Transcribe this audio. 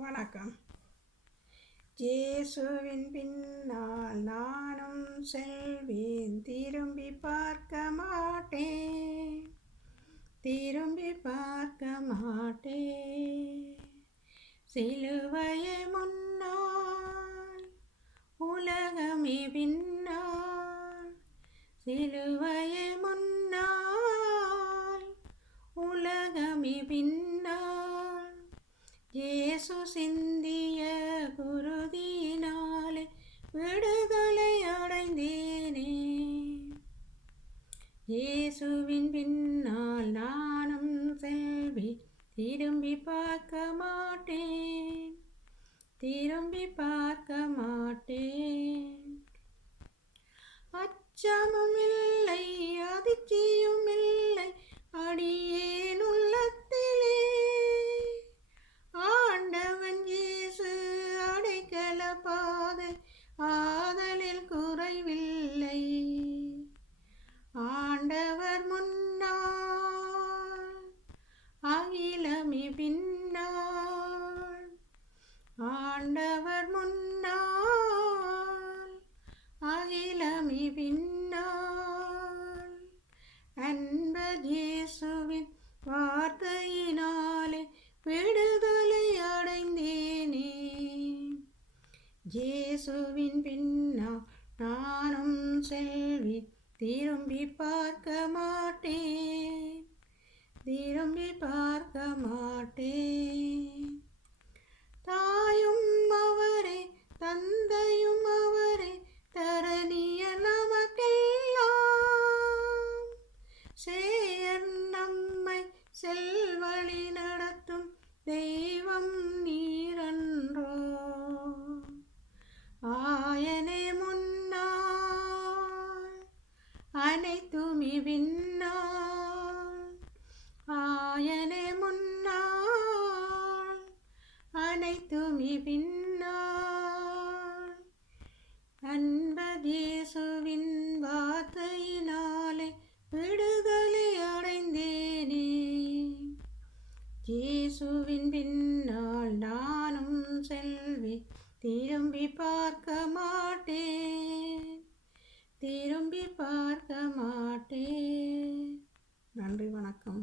வணக்கம். இயேசுவின் பின்னால் நானும் செல்வேன், திரும்பி பார்க்க மாட்டேன், திரும்பி பார்க்க மாட்டேன். சிலுவையை முன்னால், உலகமே பின்னால், சிலுவையை முன்னால், உலகமே பின்னால். இயேசு சிந்திய குருதியினாலே விடுதலை அடைந்தேனே. இயேசுவின் பின்னால் நானும் செல்வேன், திரும்பி பார்க்க மாட்டேன், திரும்பி பார்க்க மாட்டேன். அச்சமும் இல்லை, அதிர்ச்சியும் இல்லை, அடியேன் உள்ளத்திலே. ஆண்டவன் இயேசு அடைக்கல பாதை, ஆதலில் குறைவில்லை. ஆண்டவர் முன்னால், அகிலமே பின்னால். ஆண்டவர் முன்னால், அகிலமே பின்னால். அன்பர் இயேசுவின் வார்த்தையினாலே விடுதலை அடைந்தேனே. இயேசுவின் பின்னால் நானும் செல்வேன், திரும்பி பார்க்க மாட்டேன், திரும்பி பார்க்க மாட்டேன். தாயும் அவரே, தந்தையும் அவரே, தரணிய நமக்கெல்லாம். சேயர் நம்மை செல்வழி நடத்தும் தெய்வம் நீரன்றோ. ஆயனே முன்னால், அனைத்துமே பின்னால். ஆயனே முன்னால், அனைத்துமே பின்னால். அன்பர் இயேசுவின் வார்த்தையினாலே விடுதலை அடைந்தேனே. இயேசுவின் பின்னால் நானும் செல்வேன், திரும்பி பார்க்க மாட்டேன், திரும்பி பார்க்க மாட்டேன். நன்றி, வணக்கம்.